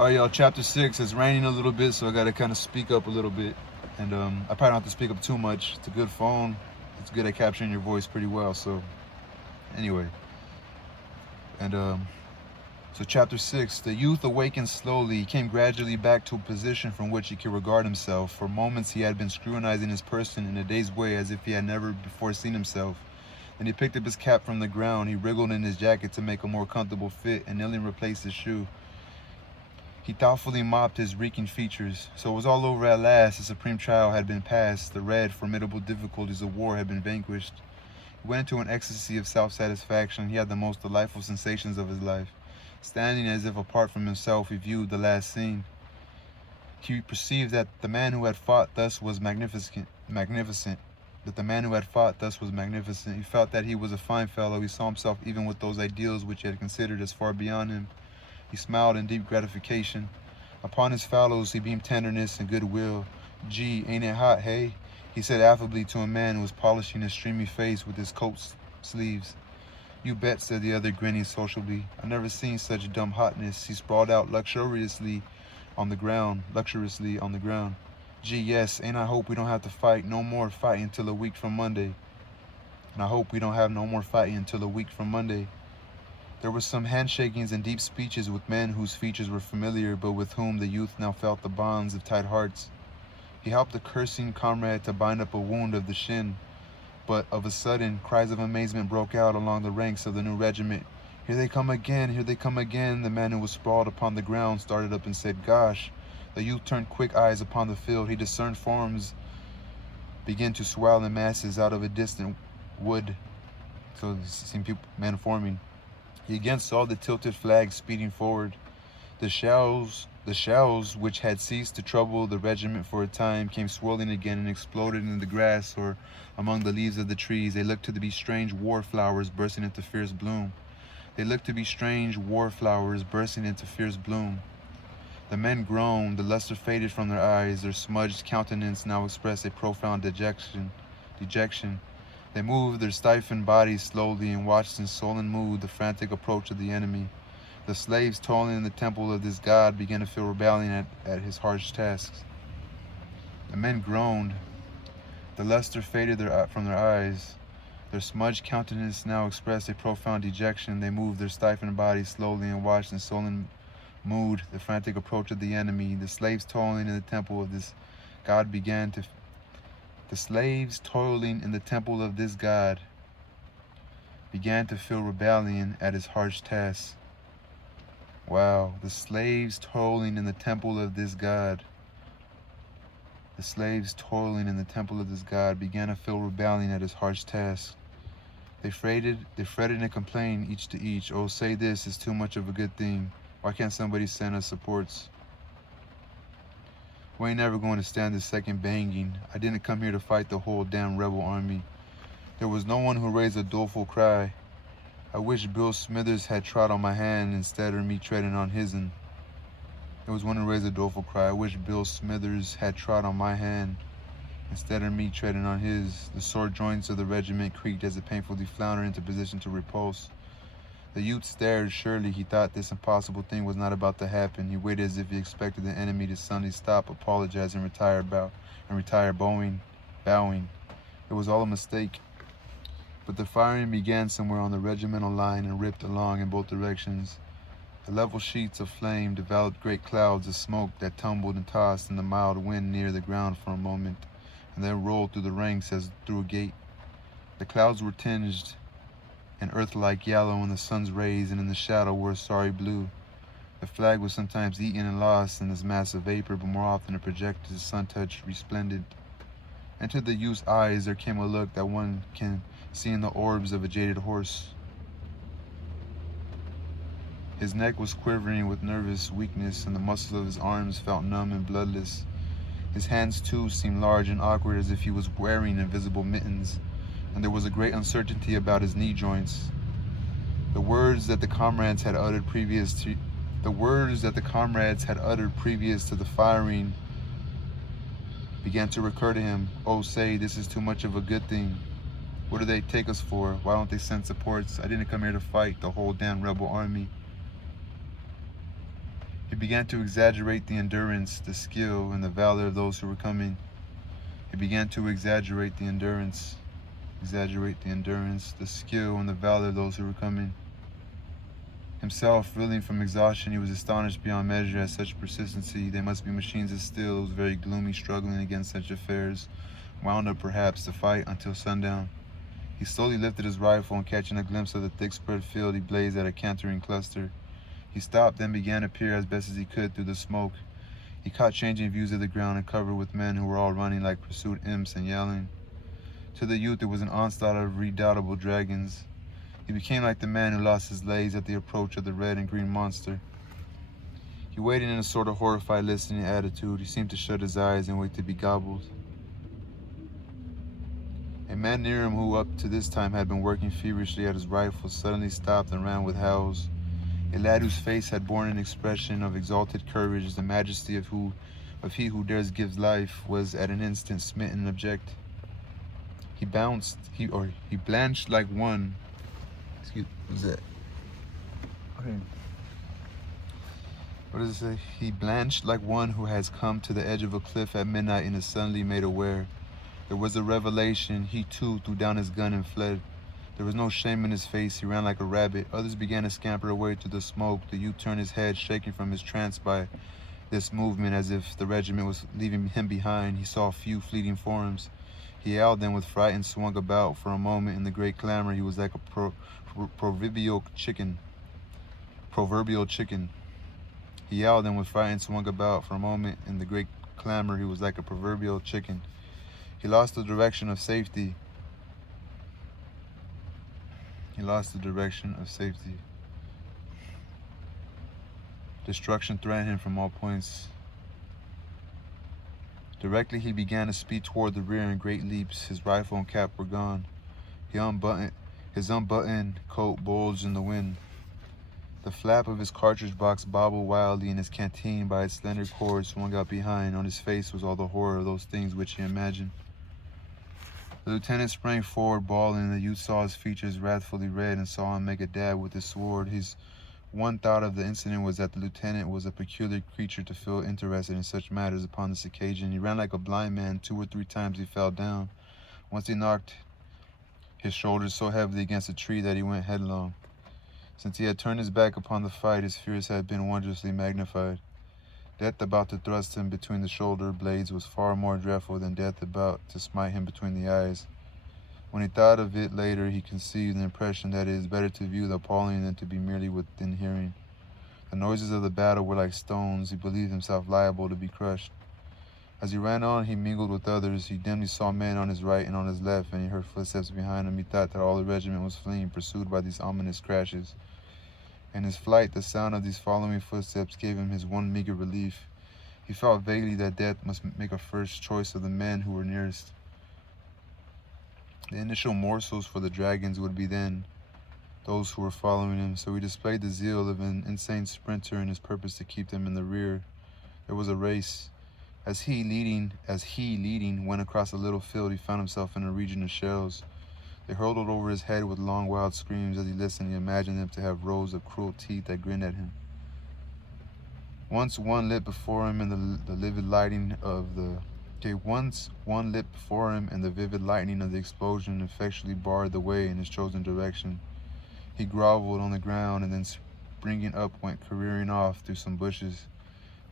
Alright, y'all, chapter 6. It's raining a little bit, so I gotta kind of speak up a little bit. And I probably don't have to speak up too much. It's a good phone. It's good at capturing your voice pretty well. So, anyway. And so chapter 6. The youth awakened slowly. He came gradually back to a position from which he could regard himself. For moments he had been scrutinizing his person in a dazed way, as if he had never before seen himself. Then he picked up his cap from the ground. He wriggled in his jacket to make a more comfortable fit, and kneeling replaced his shoe. He thoughtfully mopped his reeking features. So it was all over at last. The supreme trial had been passed. The red, formidable difficulties of war had been vanquished. He went into an ecstasy of self-satisfaction. He had the most delightful sensations of his life. Standing as if apart from himself, he viewed the last scene. He perceived that the man who had fought thus was magnificent. That the man who had fought thus was magnificent. He felt that he was a fine fellow. He saw himself even with those ideals which he had considered as far beyond him. He smiled in deep gratification. Upon his fellows he beamed tenderness and goodwill. "Gee, ain't it hot, hey?" he said affably to a man who was polishing his streamy face with his coat sleeves. "You bet," said the other, grinning sociably. "I never seen such dumb hotness." He sprawled out luxuriously on the ground. "Gee, yes, and I hope we don't have to fight no more fighting until a week from Monday. And I hope we don't have no more fighting until a week from Monday." There were some handshakings and deep speeches with men whose features were familiar, but with whom the youth now felt the bonds of tight hearts. He helped a cursing comrade to bind up a wound of the shin, but of a sudden, cries of amazement broke out along the ranks of the new regiment. "Here they come again! Here they come again!" The man who was sprawled upon the ground started up and said, "Gosh!" The youth turned quick eyes upon the field. He discerned forms begin to swell in masses out of a distant wood. So he seen men forming. He again saw the tilted flag speeding forward. The shells, which had ceased to trouble the regiment for a time, came swirling again and exploded in the grass or among the leaves of the trees. They looked to be strange war flowers bursting into fierce bloom. The men groaned. The luster faded from their eyes. Their smudged countenance now expressed a profound dejection. They moved their stiffened bodies slowly and watched in sullen mood the frantic approach of the enemy. The slaves toiling in the temple of this god began to feel rebellion at his harsh tasks. The men groaned. The luster faded from their eyes. Their smudged countenance now expressed a profound dejection. They moved their stiffened bodies slowly and watched in sullen mood the frantic approach of the enemy. The slaves toiling in the temple of this god began to feel rebellion at his harsh tasks. Wow, the slaves toiling in the temple of this god. Began to feel rebellion at his harsh task. They fretted and complained each to each. "Oh, say this is too much of a good thing. Why can't somebody send us supports? We ain't never going to stand this second banging. I didn't come here to fight the whole damn rebel army." There was no one who raised a doleful cry. "I wish Bill Smithers had trod on my hand instead of me treading on his'n." There was one who raised a doleful cry. "I wish Bill Smithers had trod on my hand instead of me treading on his." The sore joints of the regiment creaked as it painfully floundered into position to repulse. The youth stared. Surely he thought this impossible thing was not about to happen. He waited as if he expected the enemy to suddenly stop, apologize, and retire bowing. It was all a mistake. But the firing began somewhere on the regimental line and ripped along in both directions. The level sheets of flame developed great clouds of smoke that tumbled and tossed in the mild wind near the ground for a moment, and then rolled through the ranks as through a gate. The clouds were tinged an earth-like yellow in the sun's rays, and in the shadow were a sorry blue. The flag was sometimes eaten and lost in this mass of vapor, but more often it projected, sun-touched, resplendent. Into the youth's eyes there came a look that one can see in the orbs of a jaded horse. His neck was quivering with nervous weakness, and the muscles of his arms felt numb and bloodless. His hands, too, seemed large and awkward, as if he was wearing invisible mittens, and there was a great uncertainty about his knee joints. The words that the comrades had uttered previous to the firing began to recur to him. "Oh, say, this is too much of a good thing. What do they take us for? Why don't they send supports? I didn't come here to fight the whole damn rebel army." He began to exaggerate the endurance, the skill, and the valor of those who were coming. He began to exaggerate the endurance, the skill, and the valor of those who were coming. Himself, reeling from exhaustion, he was astonished beyond measure at such persistency. They must be machines of steel. It was very gloomy, struggling against such affairs, wound up perhaps to fight until sundown. He slowly lifted his rifle, and catching a glimpse of the thick spread field, he blazed at a cantering cluster. He stopped, then began to peer as best as he could through the smoke. He caught changing views of the ground and covered with men who were all running like pursued imps and yelling. To the youth, it was an onslaught of redoubtable dragons. He became like the man who lost his legs at the approach of the red and green monster. He waited in a sort of horrified listening attitude. He seemed to shut his eyes and wait to be gobbled. A man near him, who up to this time had been working feverishly at his rifle, suddenly stopped and ran with howls. A lad whose face had borne an expression of exalted courage, the majesty of he who dares give life, was at an instant smitten abject. He blanched like one. What's that? Okay. What does it say? He blanched like one who has come to the edge of a cliff at midnight and is suddenly made aware. There was a revelation. He too threw down his gun and fled. There was no shame in his face. He ran like a rabbit. Others began to scamper away through the smoke. The youth turned his head, shaken from his trance by this movement, as if the regiment was leaving him behind. He saw a few fleeting forms. He yelled then with fright and swung about. For a moment in the great clamor, he was like a proverbial chicken. He yelled and with fright and swung about. For a moment in the great clamor, he was like a proverbial chicken. He lost the direction of safety. Destruction threatened him from all points. Directly he began to speed toward the rear in great leaps. His rifle and cap were gone. His unbuttoned coat bulged in the wind. The flap of his cartridge box bobbled wildly, and his canteen by its slender cord swung out behind. On his face was all the horror of those things which he imagined. The lieutenant sprang forward, bawling, and the youth saw his features wrathfully red and saw him make a dab with his sword. His one thought of the incident was that the lieutenant was a peculiar creature to feel interested in such matters upon this occasion. He ran like a blind man. 2 or 3 times he fell down. Once he knocked his shoulders so heavily against a tree that he went headlong. Since he had turned his back upon the fight, his fears had been wondrously magnified. Death about to thrust him between the shoulder blades was far more dreadful than death about to smite him between the eyes. When he thought of it later, he conceived the impression that it is better to view the appalling than to be merely within hearing. The noises of the battle were like stones. He believed himself liable to be crushed. As he ran on, he mingled with others. He dimly saw men on his right and on his left, and he heard footsteps behind him. He thought that all the regiment was fleeing, pursued by these ominous crashes. In his flight, the sound of these following footsteps gave him his one meager relief. He felt vaguely that death must make a first choice of the men who were nearest. The initial morsels for the dragons would be then those who were following him, so he displayed the zeal of an insane sprinter in his purpose to keep them in the rear. There was a race. As he leading, went across a little field, he found himself in a region of shells. They hurtled over his head with long, wild screams. As he listened, he imagined them to have rows of cruel teeth that grinned at him. Once one lit before him in the vivid lightning of the explosion effectually barred the way in his chosen direction. He groveled on the ground and then, springing up, went careering off through some bushes.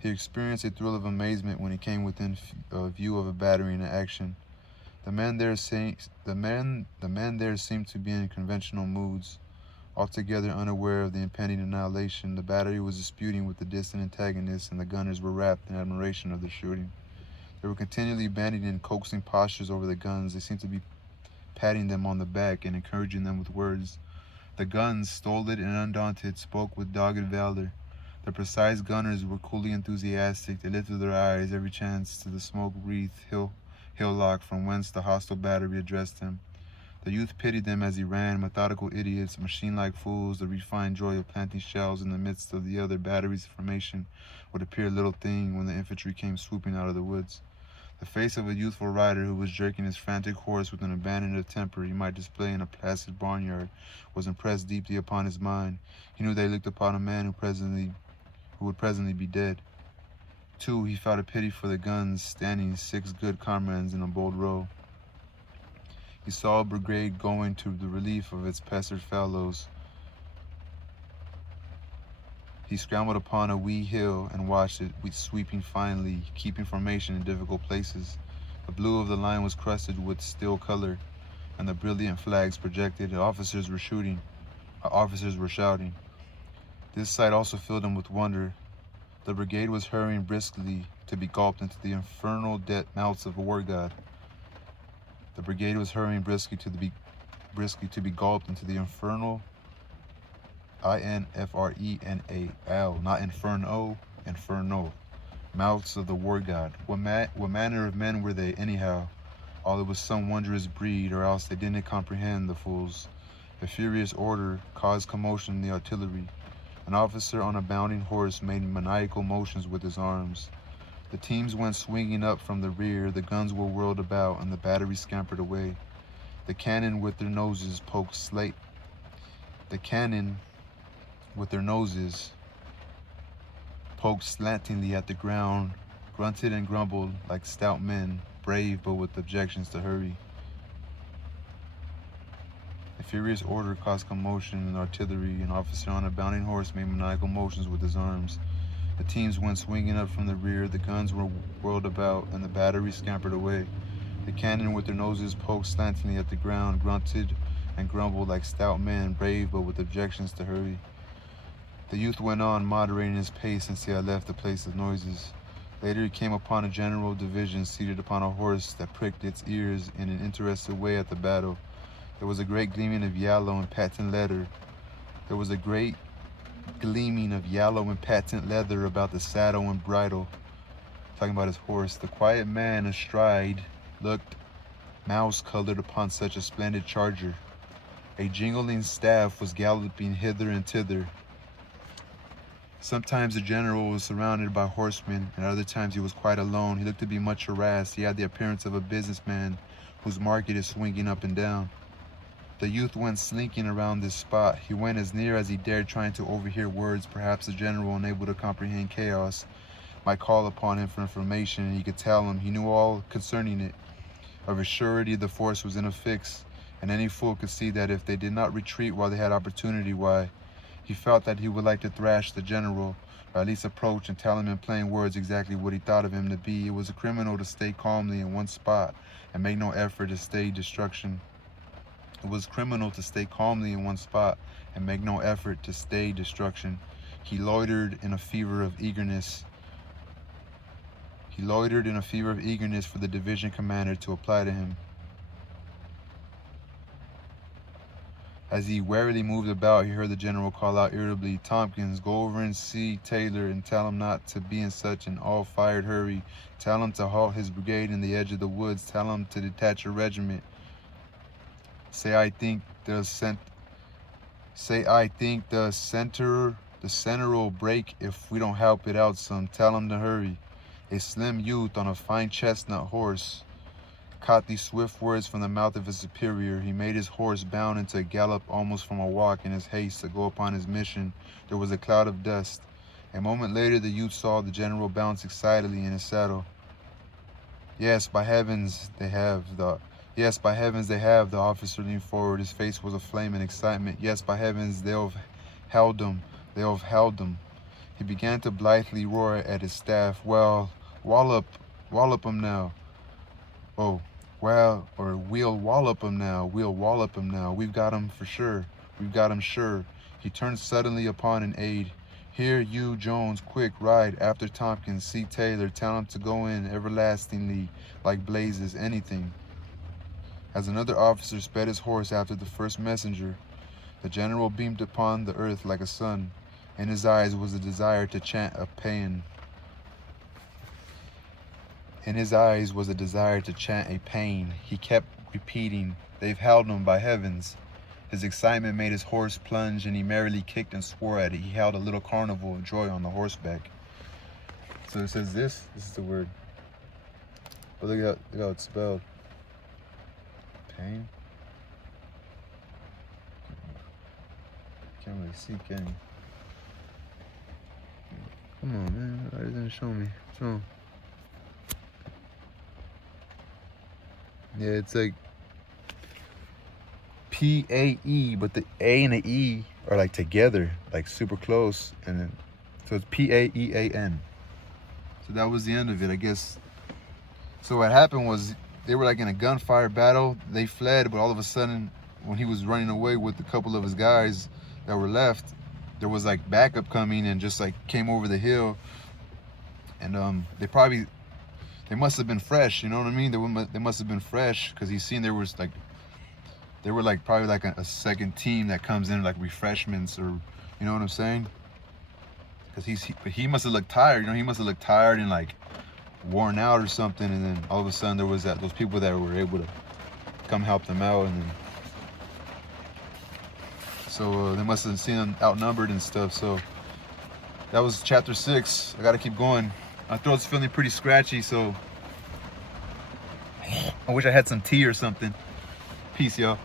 He experienced a thrill of amazement when he came within view of a battery in action. The men there seemed to be in conventional moods. Altogether unaware of the impending annihilation, the battery was disputing with the distant antagonists, and the gunners were wrapped in admiration of the shooting. They were continually bending in coaxing postures over the guns. They seemed to be patting them on the back and encouraging them with words. The guns, stolid and undaunted, spoke with dogged valor. The precise gunners were coolly enthusiastic. They lifted their eyes every chance to the smoke-wreathed hillock from whence the hostile battery addressed them. The youth pitied them as he ran, methodical idiots, machine-like fools. The refined joy of planting shells in the midst of the other battery's formation would appear a little thing when the infantry came swooping out of the woods. The face of a youthful rider who was jerking his frantic horse with an abandon of temper he might display in a placid barnyard was impressed deeply upon his mind. He knew they looked upon a man who presently who would presently be dead. 2, he felt a pity for the guns standing 6 good comrades in a bold row. He saw a brigade going to the relief of its pestered fellows. He scrambled upon a wee hill and watched it sweeping finely, keeping formation in difficult places. The blue of the line was crusted with steel color, and the brilliant flags projected. Officers were shooting. Officers were shouting. This sight also filled him with wonder. The brigade was hurrying briskly to be gulped into the infernal mouths of a war god. The brigade was hurrying briskly to be gulped into the infernal, INFRENAL, not inferno, inferno, mouths of the war god. What manner of men were they, anyhow? All it was some wondrous breed, or else they didn't comprehend, the fools. A furious order caused commotion in the artillery. An officer on a bounding horse made maniacal motions with his arms. The teams went swinging up from the rear, the guns were whirled about, and the battery scampered away. The cannon with their noses poked slantingly at the ground, grunted and grumbled like stout men, brave but with objections to hurry. A furious order caused commotion in the artillery. An officer on a bounding horse made maniacal motions with his arms. The teams went swinging up from the rear, the guns were whirled about, and the battery scampered away. The cannon with their noses poked slantingly at the ground, grunted and grumbled like stout men, brave but with objections to hurry. The youth went on, moderating his pace since he had left the place of noises. Later he came upon a general of division seated upon a horse that pricked its ears in an interested way at the battle. There was a great gleaming of yellow and patent leather. About the saddle and bridle. Talking about his horse. The quiet man astride looked mouse-colored upon such a splendid charger. A jingling staff was galloping hither and thither. Sometimes the general was surrounded by horsemen, and other times he was quite alone. He looked to be much harassed. He had the appearance of a businessman whose market is swinging up and down. The youth went slinking around this spot. He went as near as he dared, trying to overhear words. Perhaps the general, unable to comprehend chaos, might call upon him for information, and he could tell him. He knew all concerning it. Of a surety, the force was in a fix, and any fool could see that if they did not retreat while they had opportunity, why, he felt that he would like to thrash the general, or at least approach and tell him in plain words exactly what he thought of him to be. It was a criminal to stay calmly in one spot and make no effort to stay destruction. It was criminal to stay calmly in one spot and make no effort to stay destruction. He loitered in a fever of eagerness. For the division commander to apply to him. As he warily moved about, he heard the general call out irritably, "Tompkins, go over and see Taylor and tell him not to be in such an all-fired hurry. Tell him to halt his brigade in the edge of the woods. Tell him to detach a regiment. Say I think the center'll break if we don't help it out some. Tell him to hurry." A slim youth on a fine chestnut horse caught these swift words from the mouth of his superior. He made his horse bound into a gallop almost from a walk in his haste to go upon his mission. There was a cloud of dust. A moment later the youth saw the general bounce excitedly in his saddle. Yes, by heavens they have, the officer leaned forward. His face was aflame in excitement. Yes, by heavens, they'll have held him. He began to blithely roar at his staff. Well, wallop him now. Oh, well, or we'll wallop him now. We've got him for sure. He turned suddenly upon an aide. Here, you, Jones, quick, ride after Tompkins. See Taylor, tell him to go in everlastingly like blazes, anything. As another officer sped his horse after the first messenger, the general beamed upon the earth like a sun. In his eyes was a desire to chant a paean. He kept repeating, "They've held him, by heavens." His excitement made his horse plunge, and he merrily kicked and swore at it. He held a little carnival of joy on the horseback. So it says this is the word. But look how it's spelled. Pain. Can't really see, can you? Come on, man. Why doesn't it show me? So, yeah, it's like PAE, but the A and the E are like together, like super close, and then so it's PAEAN. So that was the end of it, I guess. So what happened was they were like in a gunfire battle. They fled, but all of a sudden, when he was running away with a couple of his guys that were left, there was like backup coming and just like came over the hill. And they must have been fresh, you know what I mean? They must have been fresh, because he's seen they were like probably like a second team that comes in, like refreshments, or you know what I'm saying? Because he must have looked tired, you know, he must have looked tired and like worn out or something, and then all of a sudden there was those people that were able to come help them out, and then so they must have seen them outnumbered and stuff. So that was chapter 6. I gotta keep going. My throat's feeling pretty scratchy, so I wish I had some tea or something. Peace, y'all.